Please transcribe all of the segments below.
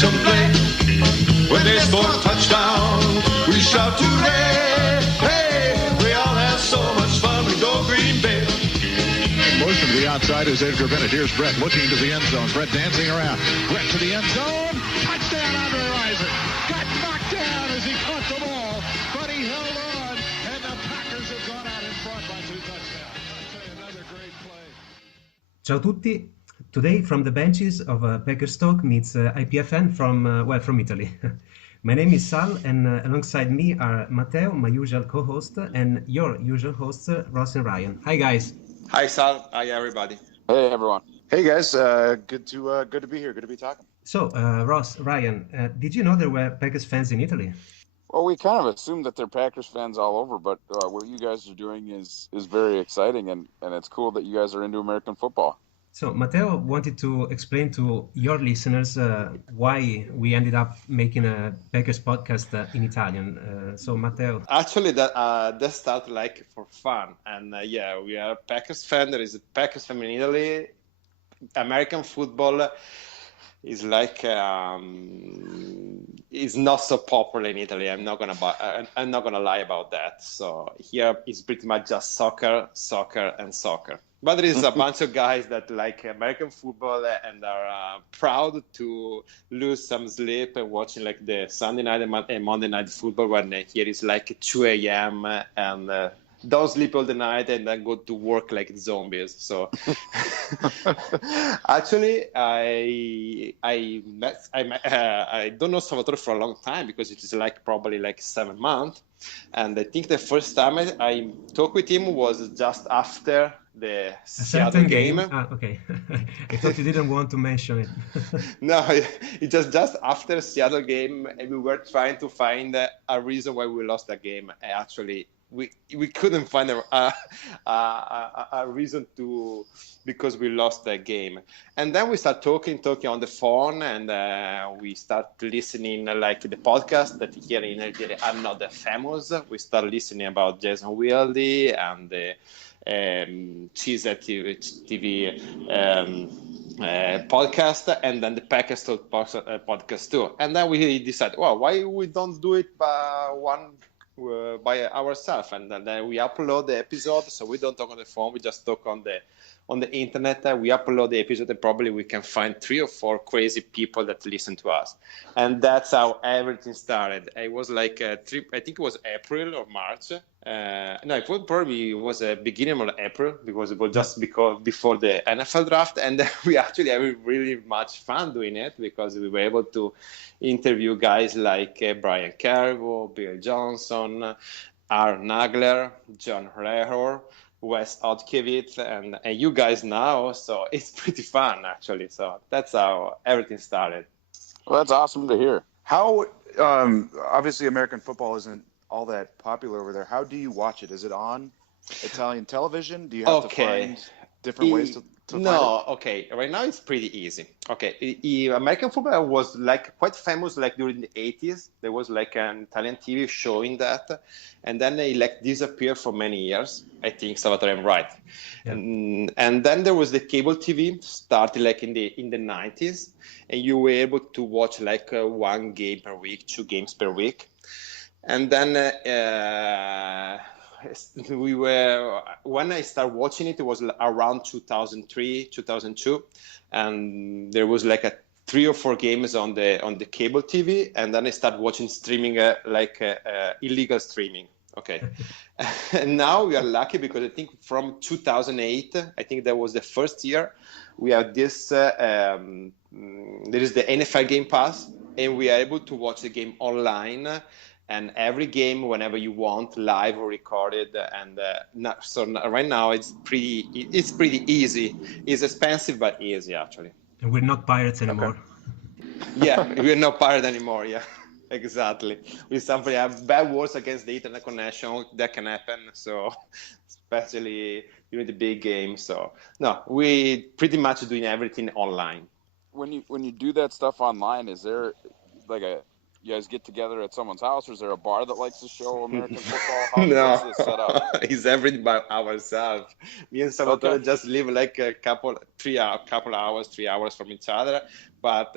watch them play. When they score a touchdown, we shout hooray! Hey, we all have so much fun. We go Green Bay. Motion to the outside is Edgar Bennett. Here's Brett looking to the end zone. Brett dancing around. Brett to the end zone. Touchdown, Andre Rison. Got knocked down as he caught the ball, but he held on, and the Packers have gone out in front by 2 touchdowns. I'll tell you, another great play. Ciao a tutti. Today, from the benches of PackersTalk meets IPFN from Italy. My name is Sal, and alongside me are Matteo, my usual co-host, and your usual hosts, Ross and Ryan. Hi, guys. Hi, Sal. Hi, everybody. Hey, everyone. Hey, guys. Good to be here. Good to be talking. So, Ross, Ryan, did you know there were Packers fans in Italy? Well, we kind of assumed that they're Packers fans all over, but what you guys are doing is very exciting, and it's cool that you guys are into American football. So, Matteo wanted to explain to your listeners why we ended up making a Packers podcast in Italian. So, Matteo. Actually, that started like for fun. And we are Packers fan. There is a Packers fan in Italy. American football is like is not so popular in Italy. I'm not gonna lie about that. So here it's pretty much just soccer, and soccer. But there is a bunch of guys that like American football and are proud to lose some sleep and watching like the Sunday night and Monday night football when here is like 2 a.m. and don't sleep all the night and then go to work like zombies. So actually, I don't know Salvatore for a long time because it is like probably like 7 months. And I think the first time I talked with him was just after the Seattle game. Okay. I thought you didn't want to mention it. No, it's just after Seattle game, and we were trying to find a reason why we lost that game. Actually, we couldn't find a reason to, because we lost that game. And then we start talking on the phone, and we start listening like the podcast that here in Nigeria are not that famous. We start listening about Jason Wilde and the Cheese TV podcast, and then the PackersTalk podcast too. And then we decided, well, why we don't do it by ourselves? And then we upload the episode, so we don't talk on the phone, we just talk on the internet. We upload the episode, and probably we can find 3 or 4 crazy people that listen to us. And that's how everything started. It was like I think it was April or March. No, it was a beginning of April, because it was just before the NFL draft. And we actually had really much fun doing it, because we were able to interview guys like Brian Cargo, Bill Johnson, Aaron Nagler, John Rehor, Wes Odkiewicz, and you guys now. So it's pretty fun, actually. So that's how everything started. Well, that's awesome to hear. How obviously American football isn't all that popular over there. How do you watch it? Is it on Italian television? Do you have to find different ways to find it? Okay. Right now it's pretty easy. Okay, American football was like quite famous like during the 80s. There was like an Italian TV showing that, and then they like disappeared for many years. I think, Salvatore, I'm right. Yeah. And then there was the cable TV, started like in the 90s, and you were able to watch like 1 game per week, 2 games per week. And then when I started watching it, it was around 2003, 2002, and there was like 3 or 4 games on the cable TV, and then I started watching streaming, illegal streaming. Okay, and now we are lucky because I think from 2008, I think that was the first year, we have this. There is the NFL Game Pass, and we are able to watch the game online. And every game, whenever you want, live or recorded, and right now it's pretty easy. It's expensive but easy, actually. And we're not pirates anymore. Okay. Yeah, we're not pirates anymore. Yeah, exactly. We simply have bad words against the internet connection. That can happen. So, especially during the big games. So, no, we pretty much doing everything online. When you do that stuff online, is there like you guys get together at someone's house, or is there a bar that likes to show American football? How's this set up? It's everything by ourselves. Me and Salvatore just live like 3 hours from each other. but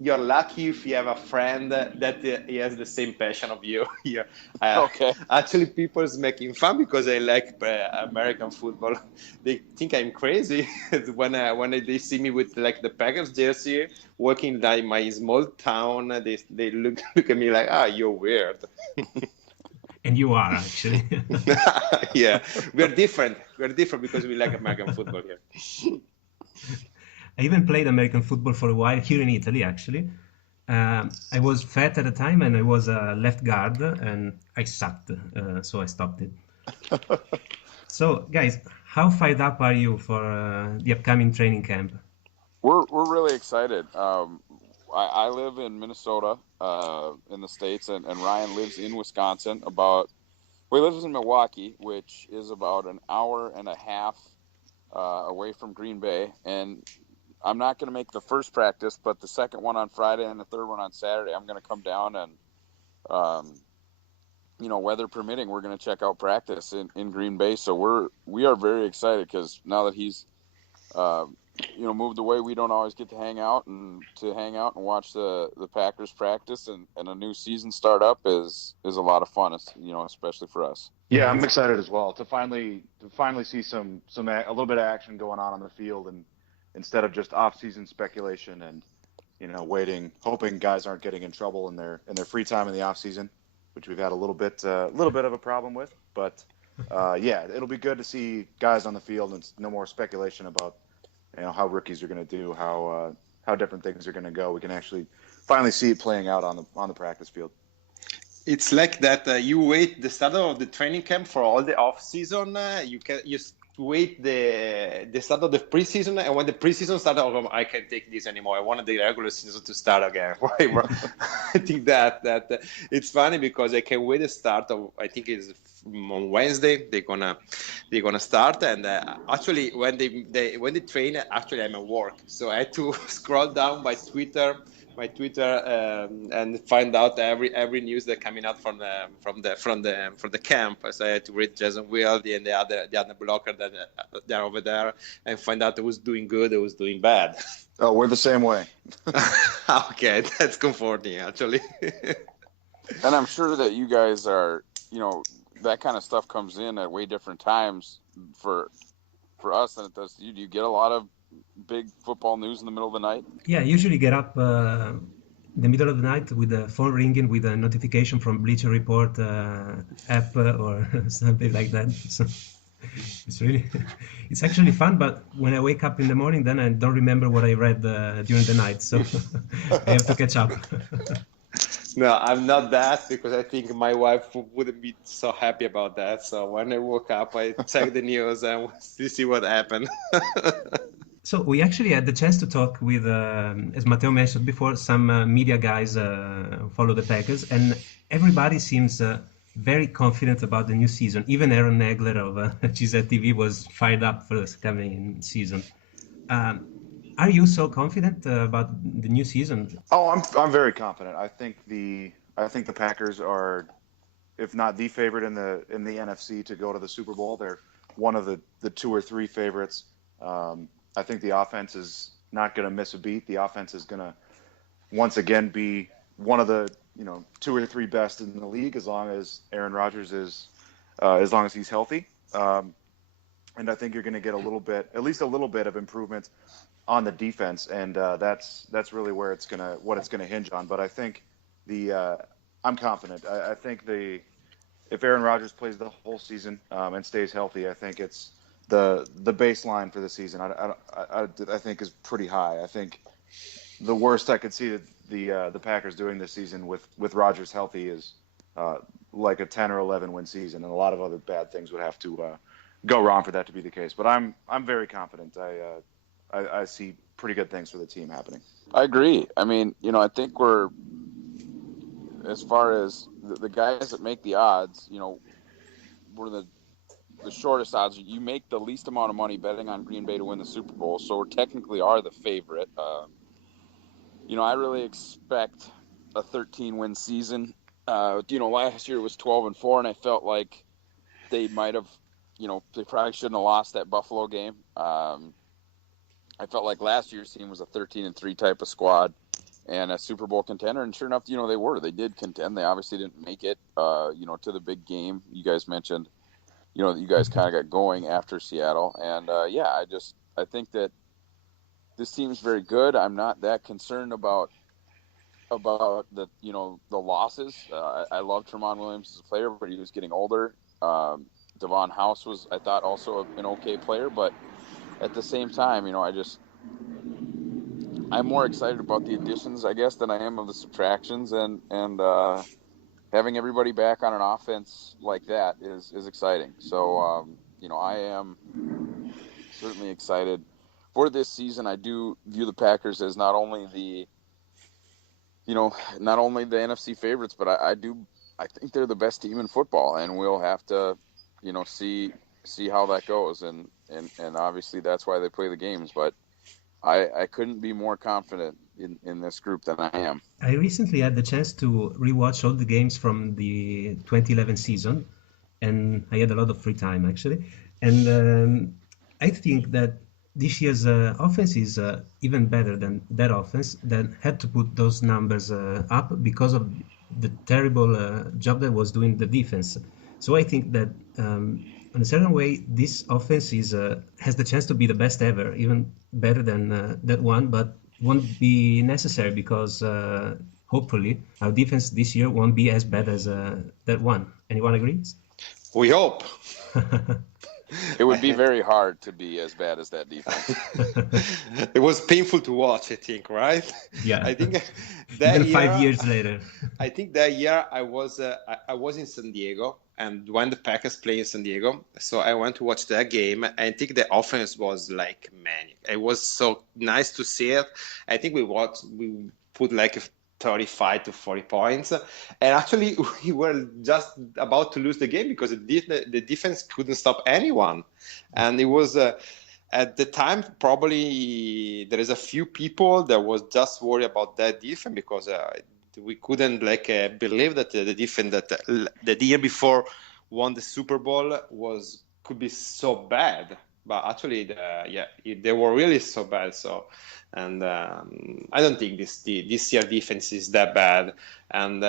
you're lucky if you have a friend that he has the same passion of you. Yeah. Okay. Actually, people is making fun because I like American football. They think I'm crazy when they see me with like the Packers jersey, walking like my small town. They look at me like, you're weird. And you are actually. Yeah, we're different. We're different because we like American football here. I even played American football for a while here in Italy, actually. I was fat at the time and I was a left guard and I sucked, so I stopped it. So, guys, how fired up are you for the upcoming training camp? We're really excited. I live in Minnesota, in the States, and Ryan lives in Wisconsin. He lives in Milwaukee, which is about an hour and a half away from Green Bay. And I'm not going to make the first practice, but the second one on Friday and the third one on Saturday, I'm going to come down and, weather permitting, we're going to check out practice in Green Bay. So we are very excited because now that he's, moved away, we don't always get to hang out and watch the Packers practice, and a new season start up is a lot of fun, especially for us. Yeah, I'm excited as well to finally see a little bit of action going on the field, and instead of just off-season speculation and hoping guys aren't getting in trouble in their free time in the off-season, which we've had a little bit of a problem with. But yeah, it'll be good to see guys on the field and no more speculation about how rookies are going to do, how different things are going to go. We can actually finally see it playing out on the practice field. It's like that. You wait the start of the training camp for all the off season. You wait the start of the preseason, and when the preseason starts, I can't take this anymore. I wanted the regular season to start again. I think that it's funny because I can wait the start of. I think it's on Wednesday. They're gonna start, and actually when they train, actually I'm at work, so I had to scroll down my Twitter and find out every news that coming out from the camp. So I had to read Jason Wilde and the other blocker that they're over there and find out who was doing good, who was doing bad. Oh, we're the same way. Okay, that's comforting actually. And I'm sure that you guys are, that kind of stuff comes in at way different times for us than it does to you. Do you get a lot of big football news in the middle of the night? Yeah, I usually get up in the middle of the night with the phone ringing with a notification from Bleacher Report app or something like that. So it's actually fun, but when I wake up in the morning, then I don't remember what I read during the night, so I have to catch up. No, I'm not that, because I think my wife wouldn't be so happy about that. So when I woke up, I checked the news and see what happened. So we actually had the chance to talk with, as Matteo mentioned before, some media guys who follow the Packers, and everybody seems very confident about the new season. Even Aaron Nagler of GZ TV was fired up for this coming season. Are you so confident about the new season? Oh, I'm very confident. I think the Packers are, if not the favorite in the NFC to go to the Super Bowl, they're one of the two or three favorites. I think the offense is not going to miss a beat. The offense is going to once again be one of the two or three best in the league, as long as Aaron Rodgers is, as long as he's healthy. And I think you're going to get at least a little bit of improvement on the defense, and that's really where what it's gonna hinge on. But I think I'm confident. I think if Aaron Rodgers plays the whole season and stays healthy, I think it's the baseline for the season. I think is pretty high. I think the worst I could see the Packers doing this season with Rodgers healthy is like a 10 or 11 win season, and a lot of other bad things would have to go wrong for that to be the case. But I'm very confident. I see pretty good things for the team happening. I agree. I mean, I think we're, as far as the guys that make the odds, we're the shortest odds. You make the least amount of money betting on Green Bay to win the Super Bowl, so we technically are the favorite. I really expect a 13-win season. Last year it was 12-4, and I felt like they might have, they probably shouldn't have lost that Buffalo game. I felt like last year's team was a 13-3 type of squad and a Super Bowl contender. And sure enough, they were. They did contend. They obviously didn't make it, to the big game. You guys mentioned, that you guys kind of got going after Seattle. And, I think that this team's very good. I'm not that concerned about the losses. I love Tramon Williams as a player, but he was getting older. Devon House was, I thought, also an okay player, but at the same time, I'm more excited about the additions, I guess, than I am of the subtractions, and having everybody back on an offense like that is exciting. So I am certainly excited for this season. I do view the Packers as not only the NFC favorites, but I think they're the best team in football, and we'll have to, see how that goes. And obviously that's why they play the games, but I couldn't be more confident in this group than I am. I recently had the chance to rewatch all the games from the 2011 season, and I had a lot of free time actually. And I think that this year's offense is even better than that offense that had to put those numbers up because of the terrible job that was doing the defense. So I think that in a certain way, this offense has the chance to be the best ever, even better than that one, but won't be necessary because hopefully our defense this year won't be as bad as that one. Anyone agrees? We hope. It would be very hard to be as bad as that defense. It was painful to watch, I think, right? Yeah. I think that even year, 5 years later. I think that year I was in San Diego, and when the Packers play in San Diego, so I went to watch that game. And I think the offense was like manic. It was so nice to see it. I think we put like 35 to 40 points, and actually we were just about to lose the game because the defense couldn't stop anyone. And it was at the time probably there is a few people that was just worried about that defense because we couldn't believe that the defense that the year before won the Super Bowl could be so bad. But actually, they were really so bad. So, and I don't think this year defense is that bad. And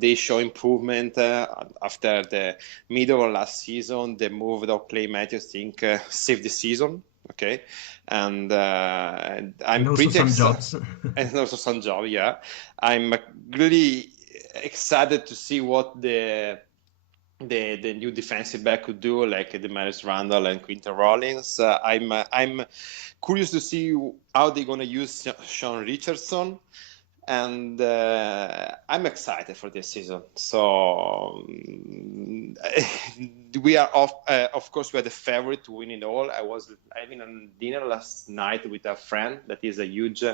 they show improvement after the middle of last season. The move of Clay Matthews, I think, saved the season. Okay, and I'm also pretty some jobs. And also some job. Yeah, I'm really excited to see what the new defensive back could do, like Demarius Randall and Quinton Rollins. I'm curious to see how they're going to use Sean Richardson, and I'm excited for this season. So we are of course, we are the favorite to win it all. I was having a dinner last night with a friend that is a huge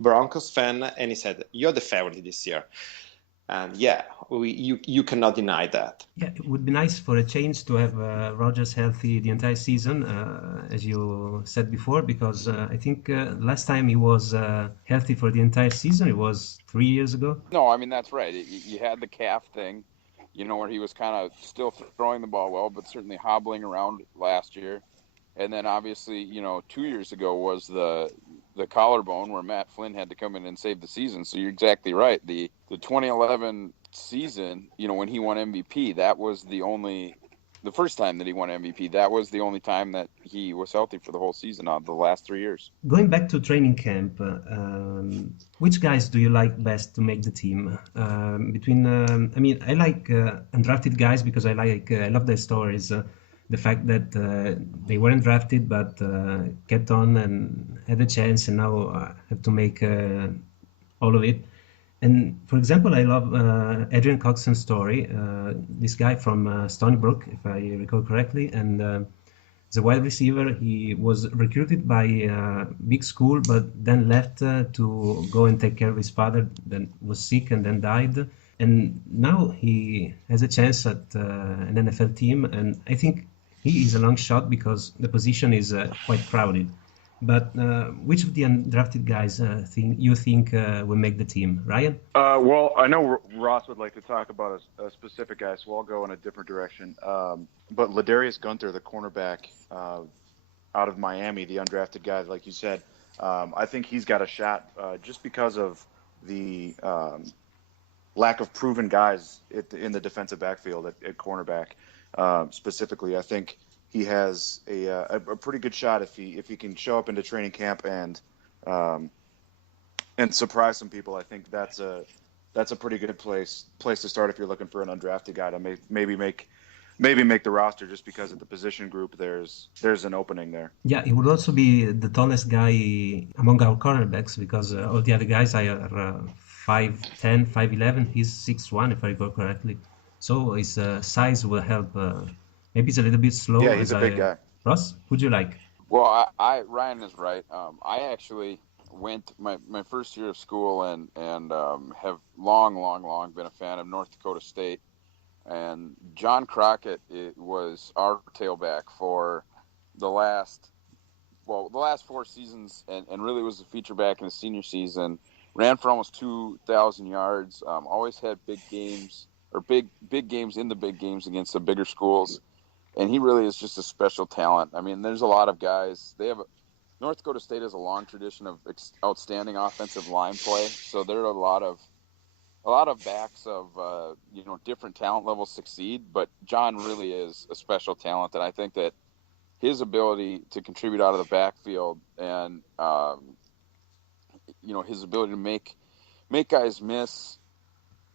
Broncos fan, and he said, "You're the favorite this year." And you cannot deny that. Yeah, it would be nice for a change to have Rodgers healthy the entire season, as you said before, because I think last time he was healthy for the entire season, it was 3 years ago. No, I mean, that's right. You had the calf thing, where he was kind of still throwing the ball well, but certainly hobbling around last year. And then obviously, 2 years ago was the collarbone where Matt Flynn had to come in and save the season. So you're exactly right. The 2011 season, when he won MVP, that was the first time that he won MVP. That was the only time that he was healthy for the whole season of the last 3 years. Going back to training camp, which guys do you like best to make the team? I like undrafted guys because I love their stories. The fact that they weren't drafted but kept on and had a chance and now have to make all of it. And for example, I love Adrian Coxon's story. This guy from Stony Brook, if I recall correctly, and as a wide receiver, he was recruited by a big school, but then left to go and take care of his father that was sick and then died. And now he has a chance at an NFL team, and I think he is a long shot because the position is quite crowded. But which of the undrafted guys you think will make the team? Ryan? Well, I know Ross would like to talk about a specific guy, so I'll go in a different direction. But Ladarius Gunter, the cornerback, of Miami, the undrafted guy, like you said. I think he's got a shot just because of the lack of proven guys in the defensive backfield at cornerback specifically. I think he has a pretty good shot if he can show up into training camp and surprise some people. I think that's a pretty good place to start if you're looking for an undrafted guy to maybe make the roster, just because at the position group there's an opening there. Yeah, he would also be the tallest guy among our cornerbacks because all the other guys are 5'10", 5'11". He's 6'1", if I recall correctly. So his size will help. Maybe it's a little bit slow. Yeah, he's a big guy. Ross, would you like? Well, Ryan is right. I actually went my first year of school and have long been a fan of North Dakota State. And John Crockett was our tailback for the last 4 seasons, and really was a feature back in his senior season. Ran for almost 2,000 yards. Always had big games in the big games against the bigger schools. And he really is just a special talent. I mean, there's a lot of guys. North Dakota State has a long tradition of outstanding offensive line play. So there are a lot of backs of different talent levels succeed, but John really is a special talent, and I think that his ability to contribute out of the backfield and his ability to make guys miss,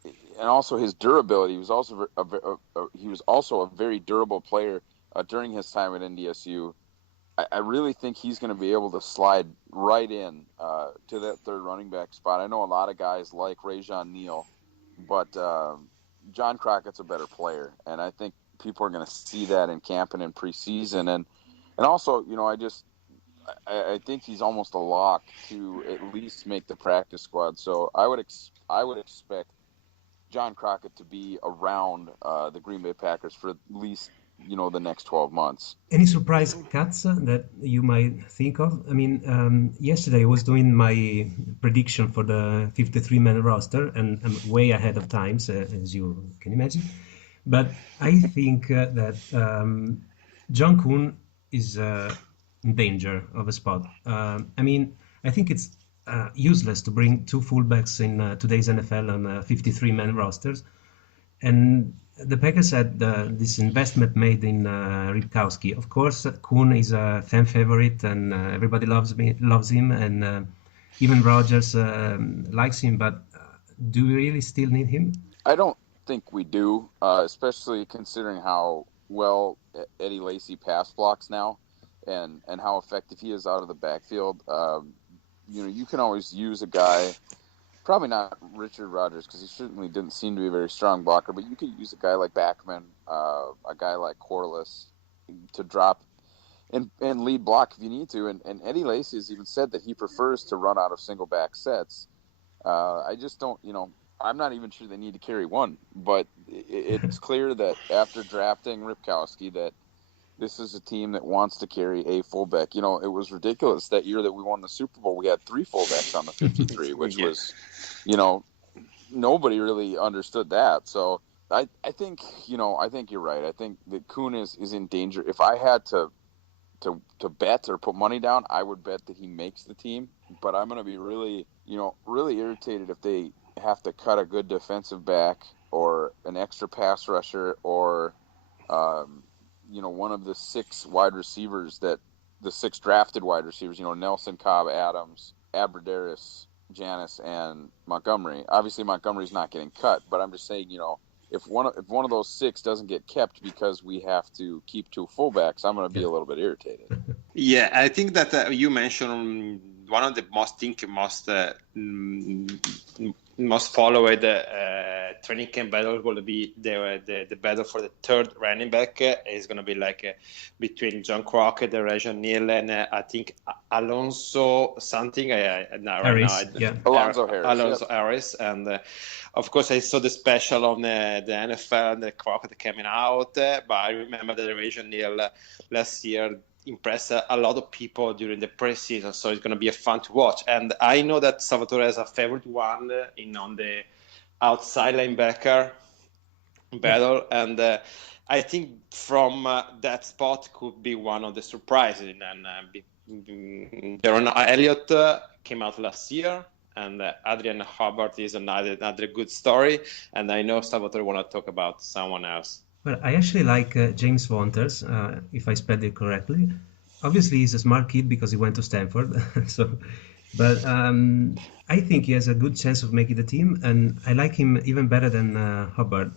and also his durability. He was also a very durable player during his time at NDSU. I really think he's going to be able to slide right in to that third running back spot. I know a lot of guys like Rajon Neal, but John Crockett's a better player, and I think people are going to see that in camp and in preseason. And also, I think he's almost a lock to at least make the practice squad. So I would expect John Crockett to be around the Green Bay Packers for at least the next 12 months. Any surprise cuts that you might think of? I mean, yesterday I was doing my prediction for the 53-man roster, and I'm way ahead of times, as you can imagine. But I think that John Kuhn is in danger of a spot. I mean, I think it's useless to bring two fullbacks in today's NFL on 53-man rosters. And the Packers had this investment made in Ripkowski. Of course, Kuhn is a fan favorite, and everybody loves him, and even Rodgers likes him. But do we really still need him? I don't think we do, especially considering how well Eddie Lacy pass blocks now, and how effective he is out of the backfield. You can always use a guy. Probably not Richard Rodgers, because he certainly didn't seem to be a very strong blocker, but you could use a guy like Backman, a guy like Corliss to drop and lead block if you need to. And Eddie Lacy has even said that he prefers to run out of single back sets. I just don't, I'm not even sure they need to carry one, but it's clear that after drafting Ripkowski that this is a team that wants to carry a fullback. It was ridiculous that year that we won the Super Bowl. We had 3 fullbacks on the 53, which was, nobody really understood that. So I think you're right. I think that Kuhn is in danger. If I had to bet or put money down, I would bet that he makes the team. But I'm going to be really irritated if they have to cut a good defensive back or an extra pass rusher or, one of the 6 wide receivers the 6 drafted wide receivers, Nelson, Cobb, Adams, Abradaris, Janis, and Montgomery. Obviously, Montgomery's not getting cut, but I'm just saying, if one of those 6 doesn't get kept because we have to keep 2 fullbacks, I'm going to be a little bit irritated. Yeah, I think that you mentioned one of the most followed training camp battle will be the battle for the third running back. Is going to be between John Crockett, Rajon Neal, and I think Alonso something. Alonso Harris, and of course I saw the special on the NFL and the Crockett coming out, but I remember the Rajon Neal last year impressed a lot of people during the preseason, so it's going to be fun to watch. And I know that Salvatore has a favorite one on the outside linebacker. battle, and I think from that spot could be one of the surprises. And Jaron Elliott came out last year, and Adrian Hubbard is another good story. And I know Salvatore want to talk about someone else. Well, I actually like James Winters, if I spelled it correctly. Obviously, he's a smart kid because he went to Stanford. So, but I think he has a good chance of making the team, and I like him even better than Hubbard.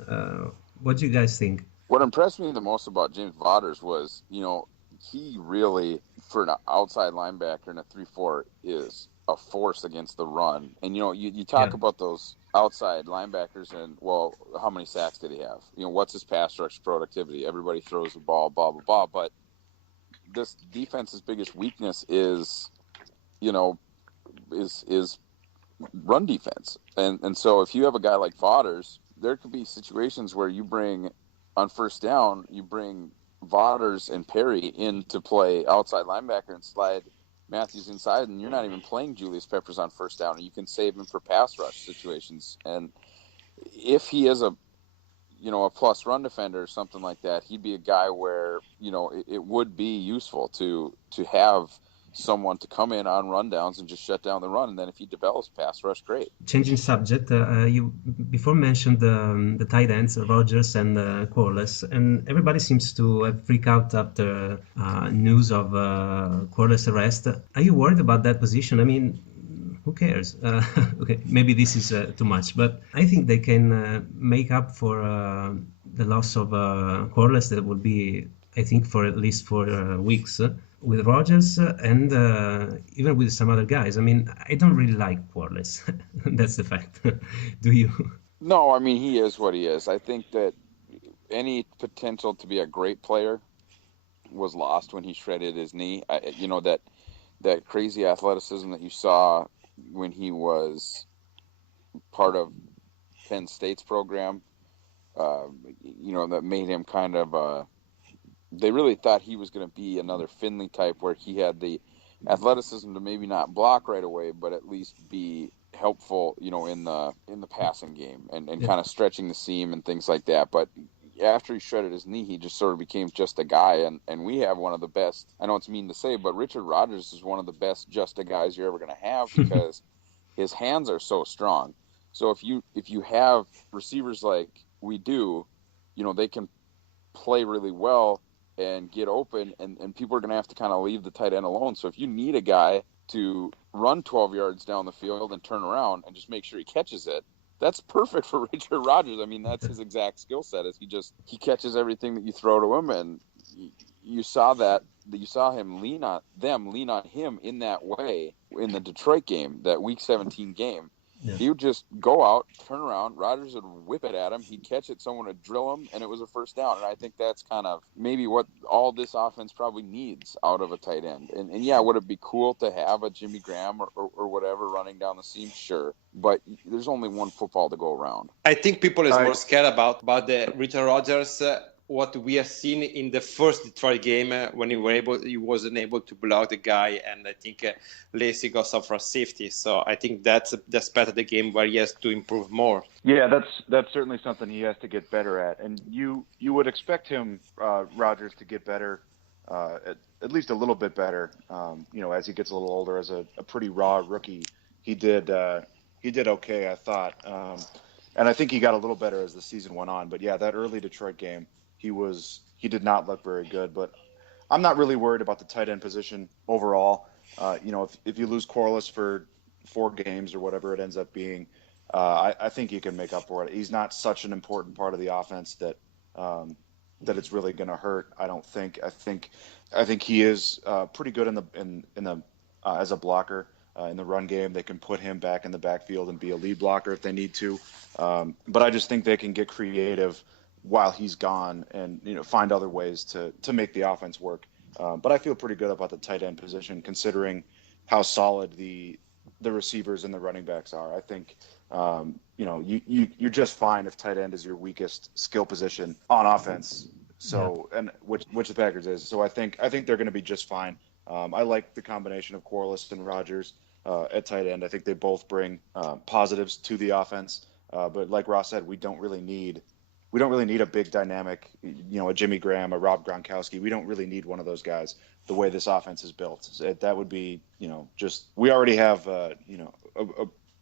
What do you guys think? What impressed me the most about James Waters was, he really, for an outside linebacker in a 3-4, is a force against the run. And, you talk Yeah. about those outside linebackers and, well, how many sacks did he have? What's his pass rush productivity? Everybody throws the ball, blah, blah, blah. But this defense's biggest weakness is, is run defense. And so if you have a guy like Waters, there could be situations where you bring on first down, you bring Waters and Perry in to play outside linebacker and slide Matthews inside, and you're not even playing Julius Peppers on first down, and you can save him for pass rush situations. And if he is a plus run defender or something like that, he'd be a guy where, it would be useful to have someone to come in on rundowns and just shut down the run. And then if he develops pass rush, great. Changing subject, you before mentioned the tight ends, Rogers and Corliss, and everybody seems to have freaked out after news of Corliss' arrest. Are you worried about that position? I mean, who cares? Okay, maybe this is too much, but I think they can make up for the loss of Corliss. That will be, I think, for at least 4 weeks. With Rogers and even with some other guys. I mean, I don't really like Corliss. That's the fact. Do you? No, I mean, he is what he is. I think that any potential to be a great player was lost when he shredded his knee. That crazy athleticism that you saw when he was part of Penn State's program, that made him kind of they really thought he was going to be another Finley type where he had the athleticism to maybe not block right away, but at least be helpful, in the passing game and Yeah. kind of stretching the seam and things like that. But after he shredded his knee, he just sort of became just a guy. And we have one of the best, I know it's mean to say, but Richard Rodgers is one of the best just a guys you're ever going to have because his hands are so strong. So if you have receivers like we do, they can play really well and get open, and people are going to have to kind of leave the tight end alone. So if you need a guy to run 12 yards down the field and turn around and just make sure he catches it, that's perfect for Richard Rodgers. I mean, that's his exact skill set. Is he catches everything that you throw to him, and you saw him lean on him in that way in the Detroit game, that Week 17 game. Yeah. He would just go out, turn around, Rodgers would whip it at him, he'd catch it, someone would drill him, and it was a first down. And I think that's kind of maybe what all this offense probably needs out of a tight end. And yeah, would it be cool to have a Jimmy Graham or whatever running down the seam? Sure. But there's only one football to go around. I think people is more scared about the Richard Rodgers. What we have seen in the first Detroit game when he wasn't able to block the guy, and I think Lacy got some for safety. So I think that's part of the game where he has to improve more. Yeah, that's certainly something he has to get better at, and you would expect him, Rodgers, to get better, at least a little bit better. As he gets a little older, as a pretty raw rookie, he did okay, I thought, and I think he got a little better as the season went on. But yeah, that early Detroit game, he did not look very good. But I'm not really worried about the tight end position overall. If you lose Corliss for 4 games or whatever it ends up being, I think he can make up for it. He's not such an important part of the offense that it's really going to hurt. I don't think. I think he is pretty good in the as a blocker in the run game. They can put him back in the backfield and be a lead blocker if they need to. But I just think they can get creative while he's gone and find other ways to make the offense work. But I feel pretty good about the tight end position considering how solid the receivers and the running backs are. I think you're just fine if tight end is your weakest skill position on offense. So and which the Packers is. So I think they're going to be just fine. I like the combination of Corliss and Rodgers at tight end. I think they both bring positives to the offense. But like Ross said, we don't really need We don't really need a big dynamic, a Jimmy Graham, a Rob Gronkowski. We don't really need one of those guys the way this offense is built. That would be, we already have, a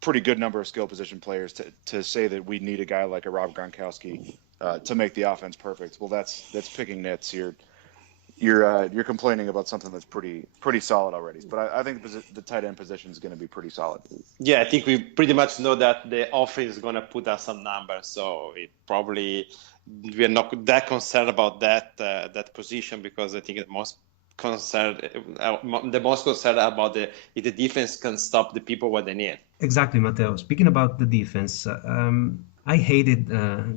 pretty good number of skill position players to say that we need a guy like a Rob Gronkowski to make the offense perfect. Well, that's picking nits. You're complaining about something that's pretty solid already. But I think the tight end position is going to be pretty solid. Yeah, I think we pretty much know that the offense is going to put us some numbers, so we're not that concerned about that position, because I think the most concerned about if the defense can stop the people what they need. Exactly, Matteo. Speaking about the defense, I hated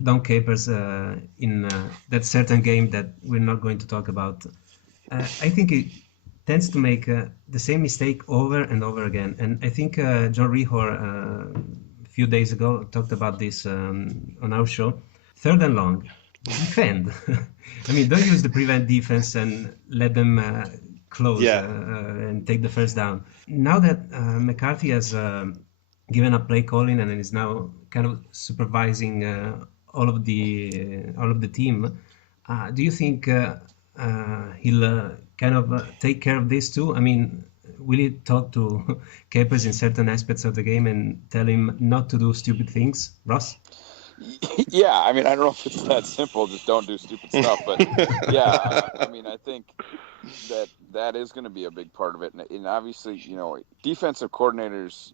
Don Capers in that certain game that we're not going to talk about. I think it tends to make the same mistake over and over again. And I think John Rehor a few days ago talked about this on our show. 3rd and long, defend. I mean, don't use the prevent defense and let them close and take the first down. Now that McCarthy has given up play calling and is now kind of supervising all of the team, do you think he'll kind of take care of this too? I mean, will he talk to Capers in certain aspects of the game and tell him not to do stupid things, Ross? Yeah, I mean, I don't know if it's that simple, just don't do stupid stuff, but yeah, I mean, I think that is going to be a big part of it. And obviously, defensive coordinators,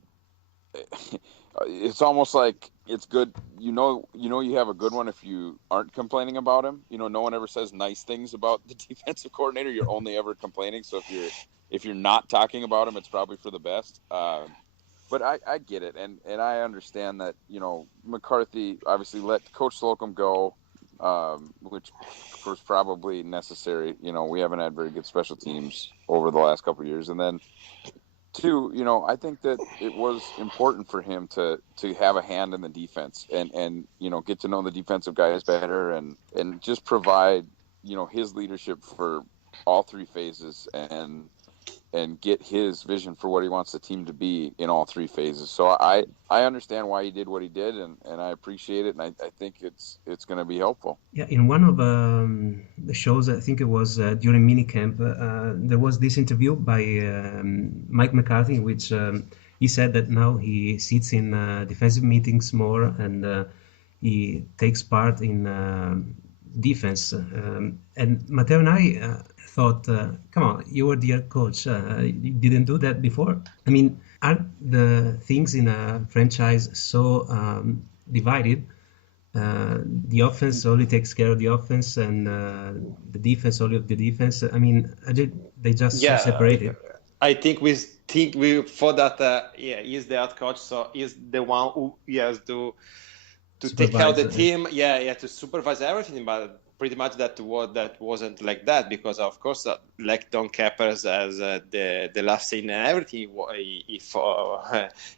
it's almost like it's good. You have a good one if you aren't complaining about him. No one ever says nice things about the defensive coordinator. You're only ever complaining. So if you're not talking about him, it's probably for the best. But I get it, and I understand that McCarthy obviously let Coach Slocum go, which was probably necessary. We haven't had very good special teams over the last couple of years, and then two, I think that it was important for him to have a hand in the defense and get to know the defensive guys better and just provide his leadership for all three phases and get his vision for what he wants the team to be in all three phases. So I understand why he did what he did, and I appreciate it, and I think it's going to be helpful. Yeah, in one of the shows, I think it was during minicamp, there was this interview by Mike McCarthy, in which he said that now he sits in defensive meetings more and he takes part in defense. And Matteo and I thought, come on, you were the coach. You didn't do that before. I mean, are the things in a franchise so divided? The offense only takes care of the offense and the defense only of the defense. I mean, they just so separated. I think we thought that he's the head coach, so he's the one who has to take care of the team. To supervise everything, but pretty much that wasn't like that, because of course, like Don Capers as the last say in everything,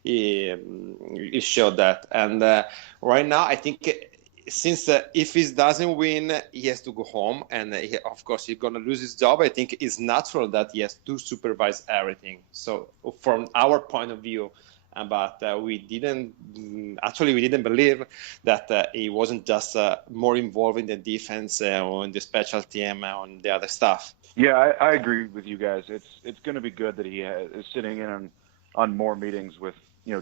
he showed that. And right now, I think since if he doesn't win, he has to go home, and of course he's gonna lose his job. I think it's natural that he has to supervise everything. So from our point of view. But we didn't believe that he wasn't just more involved in the defense or in the special team on the other stuff. Yeah, I agree with you guys. It's going to be good that he is sitting in on more meetings with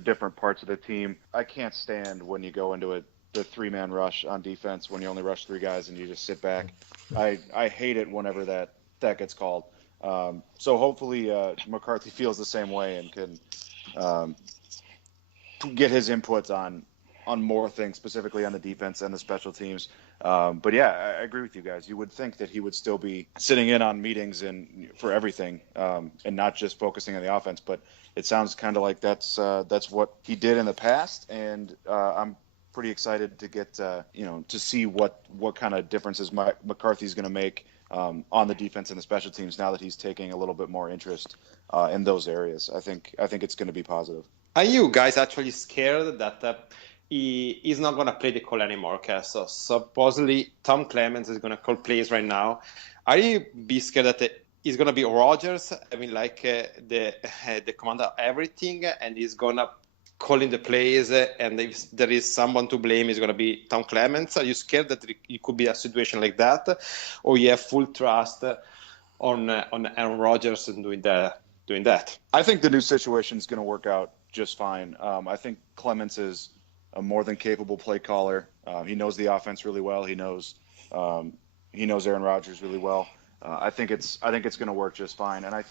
different parts of the team. I can't stand when you go into the 3-man rush on defense when you only rush 3 guys and you just sit back. I hate it whenever that gets called. So hopefully McCarthy feels the same way and can get his inputs on more things, specifically on the defense and the special teams. But yeah, I agree with you guys. You would think that he would still be sitting in on meetings and for everything, and not just focusing on the offense. But it sounds kind of like that's what he did in the past, and I'm pretty excited to get to see what kind of differences McCarthy's going to make on the defense and the special teams now that he's taking a little bit more interest in those areas. I think it's going to be positive. Are you guys actually scared that he is not going to play the call anymore? Okay, so supposedly Tom Clements is going to call plays right now. Are you be scared that he's going to be Rodgers? I mean, like the commander of everything, and he's going to calling the plays, and if there is someone to blame, it's going to be Tom Clements. Are you scared that it could be a situation like that, or you have full trust on Aaron Rodgers and doing that? I think the new situation is going to work out just fine. I think Clements is a more than capable play caller. He knows the offense really well. He knows Aaron Rodgers really well. I think it's going to work just fine. And I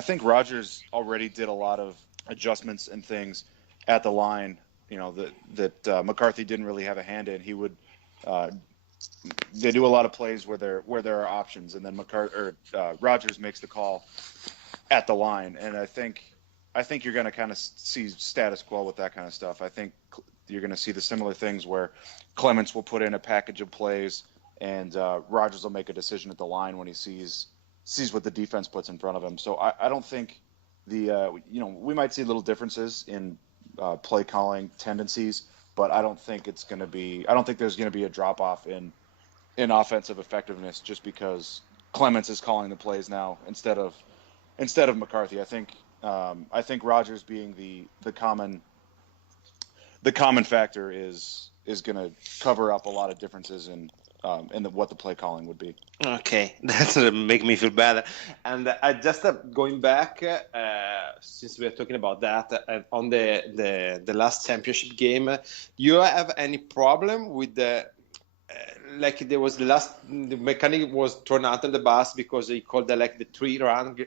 think Rodgers already did a lot of adjustments and things at the line, that McCarthy didn't really have a hand in. He would they do a lot of plays where there are options, and then Rodgers makes the call at the line. And I think you're going to kind of see status quo with that kind of stuff. I think you're going to see the similar things where Clements will put in a package of plays, and Rodgers will make a decision at the line when he sees what the defense puts in front of him. So I don't think we might see little differences in play calling tendencies, but I don't think there's going to be a drop off in offensive effectiveness just because Clements is calling the plays now instead of McCarthy. I think Rodgers being the common factor is going to cover up a lot of differences in what the play calling would be. Okay, that's make me feel better. And just going back, since we're talking about that, on the last championship game, do you have any problem with like there was the mechanic was thrown out on the bus because he called the 3-run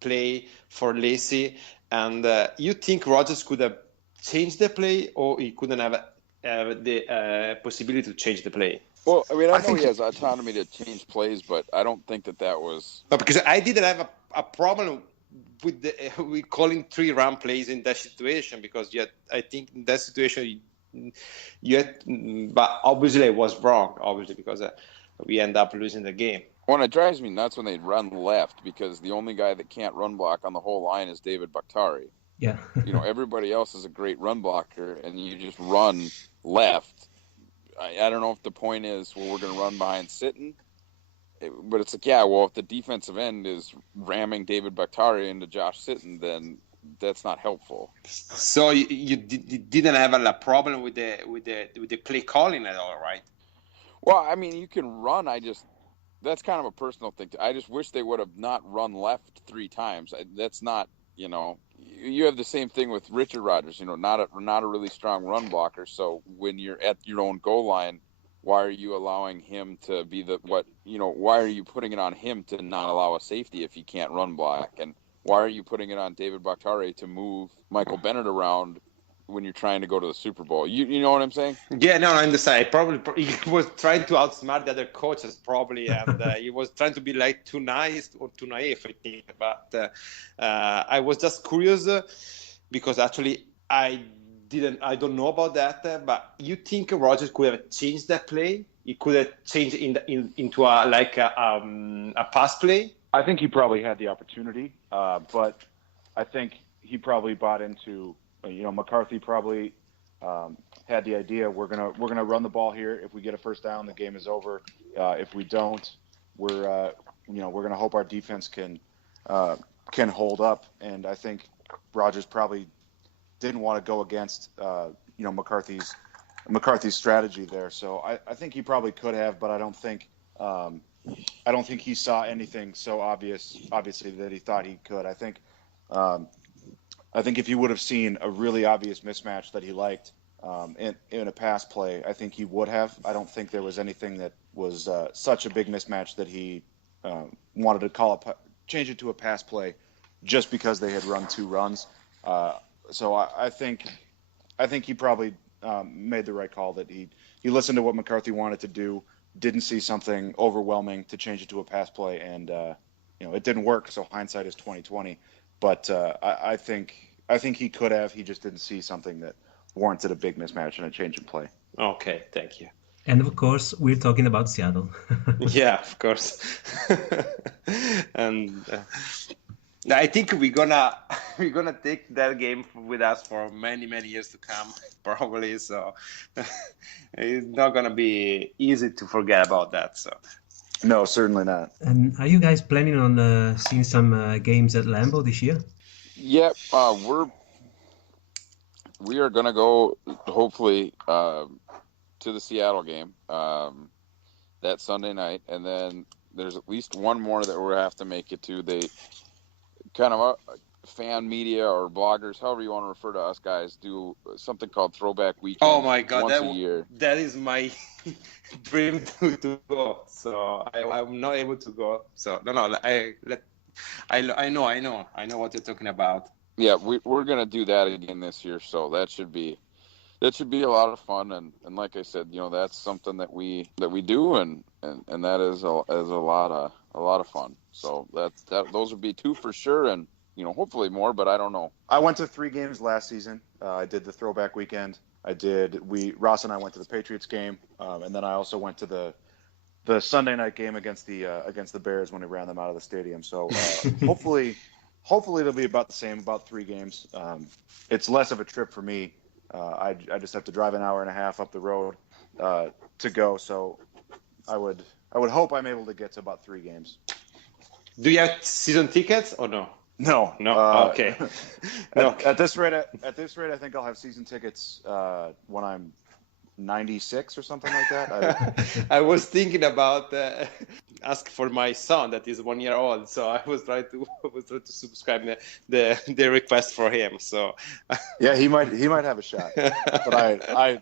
play for Lacy, and you think Rodgers could have changed the play, or he couldn't have the possibility to change the play? Well, I mean, I know he has autonomy to change plays, but I don't think that was... No, because I didn't have a problem with calling 3-run plays in that situation, because I think in that situation but obviously it was wrong, because we end up losing the game. Well, it drives me nuts when they run left, because the only guy that can't run block on the whole line is David Bakhtiari. Yeah. Everybody else is a great run blocker, and you just run left. I don't know if the point is, we're going to run behind Sitton, but it's if the defensive end is ramming David Bakhtiari into Josh Sitton, then that's not helpful. So you didn't have a problem with the play calling at all, right? Well, I mean, you can run. That's kind of a personal thing. I just wish they would have not run left 3 times. That's not, you have the same thing with Richard Rodgers, not a really strong run blocker. So when you're at your own goal line, why are you allowing him to be why are you putting it on him to not allow a safety if he can't run block? And why are you putting it on David Bakhtiari to move Michael Bennett around when you're trying to go to the Super Bowl? You know what I'm saying? Yeah, no, I understand. He was trying to outsmart the other coaches, probably, and he was trying to be too nice or too naive, I think. But I was just curious because actually I don't know about that. But you think Rodgers could have changed that play? He could have changed into a pass play? I think he probably had the opportunity, but I think he probably bought into. McCarthy probably had the idea we're gonna run the ball here. If we get a first down, the game is over. If we don't, we're gonna hope our defense can hold up. And I think Rodgers probably didn't want to go against McCarthy's strategy there. So I think he probably could have, but I don't think he saw anything so obviously that he thought he could. I think if he would have seen a really obvious mismatch that he liked in a pass play, I think he would have. I don't think there was anything that was such a big mismatch that he wanted to change it to a pass play just because they had run 2 runs. So I think he probably made the right call, that he listened to what McCarthy wanted to do, didn't see something overwhelming to change it to a pass play, and it didn't work. So hindsight is 20/20. But I think he could have. He just didn't see something that warranted a big mismatch and a change in play. Okay, thank you. And of course, we're talking about Seattle. Yeah, of course. And I think we're gonna take that game with us for many years to come, probably. So it's not gonna be easy to forget about that. So. No, certainly not. And are you guys planning on seeing some games at Lambeau this year? Yep, we are going to go, hopefully, to the Seattle game that Sunday night, and then there's at least one more that we'll have to make it to. They kind of fan media or bloggers, however you want to refer to us guys, do something called Throwback Weekend. Oh my God, once a year. That is my dream to go. So I'm not able to go. So no, I know what you're talking about. Yeah, we're gonna do that again this year, so that should be a lot of fun, and like I said, that's something that we do, and that is a lot of fun. So that those would be two for sure, and hopefully more, but I don't know. I went to 3 games last season. I did the Throwback Weekend. Ross and I went to the Patriots game, and then I also went to the Sunday night game against the Bears when we ran them out of the stadium. So hopefully it'll be about the same, about 3 games. It's less of a trip for me. I just have to drive an hour and a half up the road to go. So I would hope I'm able to get to about 3 games. Do you have season tickets or no? No. Okay. At this rate, I think I'll have season tickets when I'm 96 or something like that. I was thinking about ask for my son that is 1 year old, so I was trying to subscribe the request for him. So yeah, he might have a shot, but I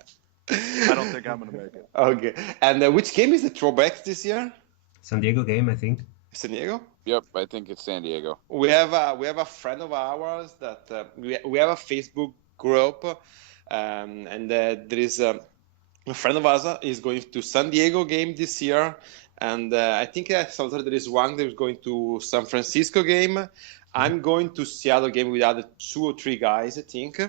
don't think I'm going to make it. Okay. And which game is the throwback this year? San Diego game, I think. San Diego? Yep, I think it's San Diego. We have a friend of ours that we have a Facebook group, and there is a friend of ours is going to San Diego game this year, and I think I saw that there is one that is going to San Francisco game. I'm going to Seattle game with other 2 or 3 guys, I think,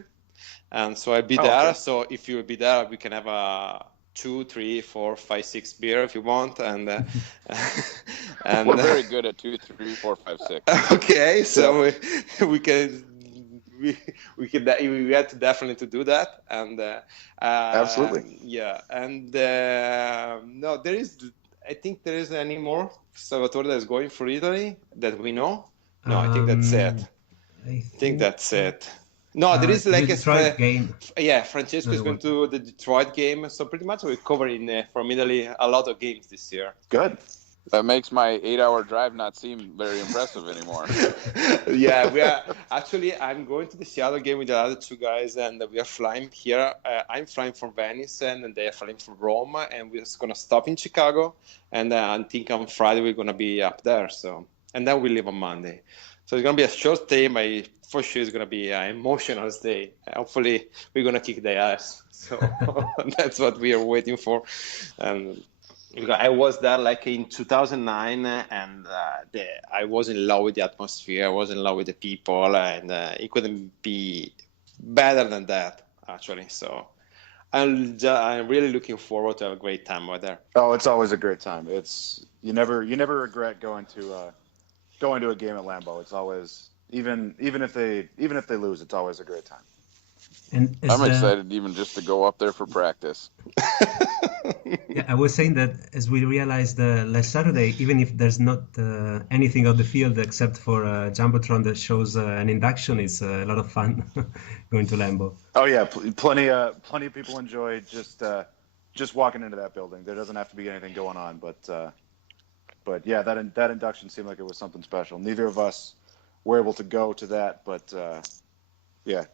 and so I'll be there. Okay. So if you will be there, we can have a 2, 3, 4, 5, 6 beer if you want, and we're very good at 2, 3, 4, 5, 6. Okay, so we had to definitely do that, and absolutely, yeah, and no, I think there is any more Salvatore that is going for Italy that we know. No, I think that's it. I think that's it. No, there is like a Detroit game. Yeah, Francesco is going to the Detroit game. So pretty much we're covering from Italy a lot of games this year. Good. That makes my 8-hour drive not seem very impressive anymore. Yeah, we are actually. I'm going to the Seattle game with the other 2 guys, and we are flying here. I'm flying from Venice, and they are flying from Rome, and we're just gonna stop in Chicago. And I think on Friday we're gonna be up there. So, and then we leave on Monday. So it's gonna be a short stay. For sure it's gonna be an emotional day. Hopefully we're gonna kick their ass. So that's what we are waiting for. I was there like in 2009, and I was in love with the atmosphere. I was in love with the people, and it couldn't be better than that, actually. So I'm really looking forward to have a great time over there. Oh, it's always a great time. You never regret going to a game at Lambeau. It's always even if they lose, it's always a great time. And I'm excited even just to go up there for practice. Yeah, I was saying that as we realized last Saturday, even if there's not anything on the field except for a Jumbotron that shows an induction, it's a lot of fun going to Lambeau. Oh yeah, plenty of people enjoy just walking into that building. There doesn't have to be anything going on, but yeah, that induction seemed like it was something special. Neither of us were able to go to that, but yeah,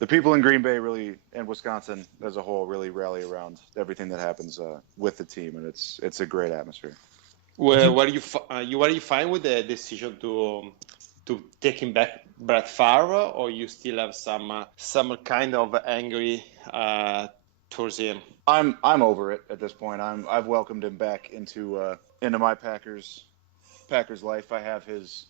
the people in Green Bay really, and Wisconsin as a whole, really rally around everything that happens with the team, and it's a great atmosphere. Well, what are you fine with the decision to taking back Brett Favre, or you still have some kind of angry towards him? I'm over it at this point. I've welcomed him back into my Packers life. I have his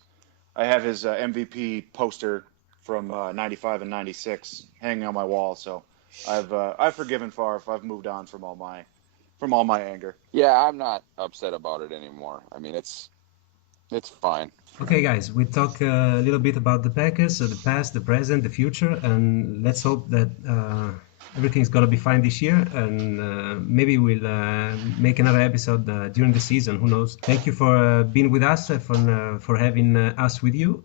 MVP poster from 95 and 96 hanging on my wall. So I've forgiven Favre. I've moved on from all my anger. Yeah, I'm not upset about it anymore. I mean, it's fine. Okay, guys, we talk a little bit about the Packers, the past, the present, the future, and let's hope that everything's gonna be fine this year, and maybe we'll make another episode during the season. Who knows? Thank you for being with us, for having us with you.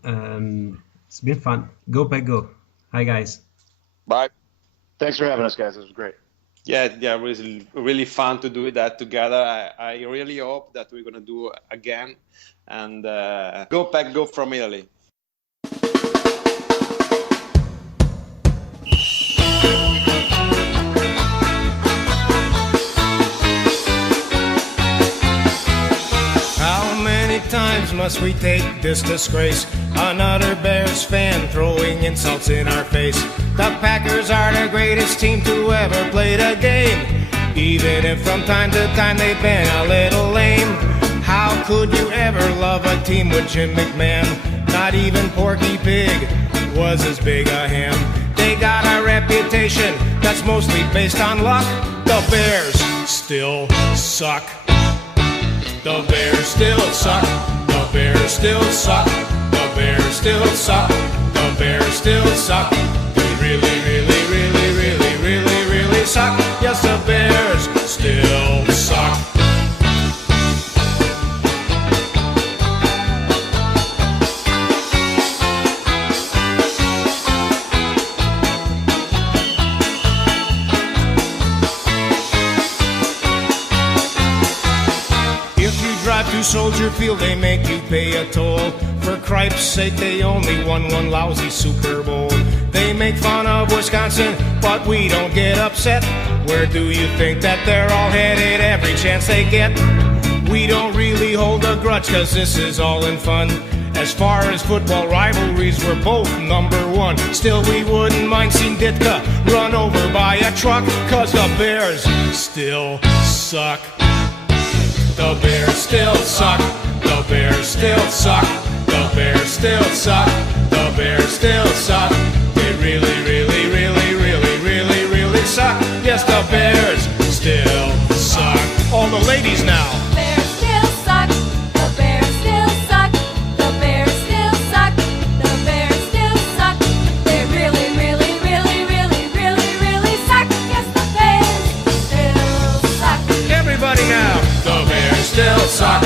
It's been fun. Go Pack Go. Hi, guys. Bye. Thanks for having us, guys. This was great. Yeah, it was really fun to do that together. I really hope that we're gonna do again. And go Pack, go from Italy. How many times must we take this disgrace? Another Bears fan throwing insults in our face. The Packers are the greatest team to ever play the game, even if from time to time they've been a little lame. How could you ever love a team with Jim McMahon? Not even Porky Pig was as big a ham. They got a reputation that's mostly based on luck. The Bears still suck. The Bears still suck. The Bears still suck. The Bears still suck. The Bears still suck. They really, really, really, really, really, really suck. Yes, the Bears still suck. To Soldier Field, they make you pay a toll. For Cripe's sake, they only won one lousy Super Bowl. They make fun of Wisconsin, but we don't get upset. Where do you think that they're all headed every chance they get? We don't really hold a grudge, cause this is all in fun. As far as football rivalries, we're both number one. Still, we wouldn't mind seeing Ditka run over by a truck, cause the Bears still suck. The Bears still suck. The Bears still suck. The Bears still suck. The Bears still suck. They really, really, really, really, really, really suck. Yes, the Bears still suck. All the ladies now. Bears still suck. The Bears still suck. The Bears still suck. The Bears still suck. They really, really, really, really, really, really suck. Yes, the Bears still suck. Everybody now. The Bears still suck.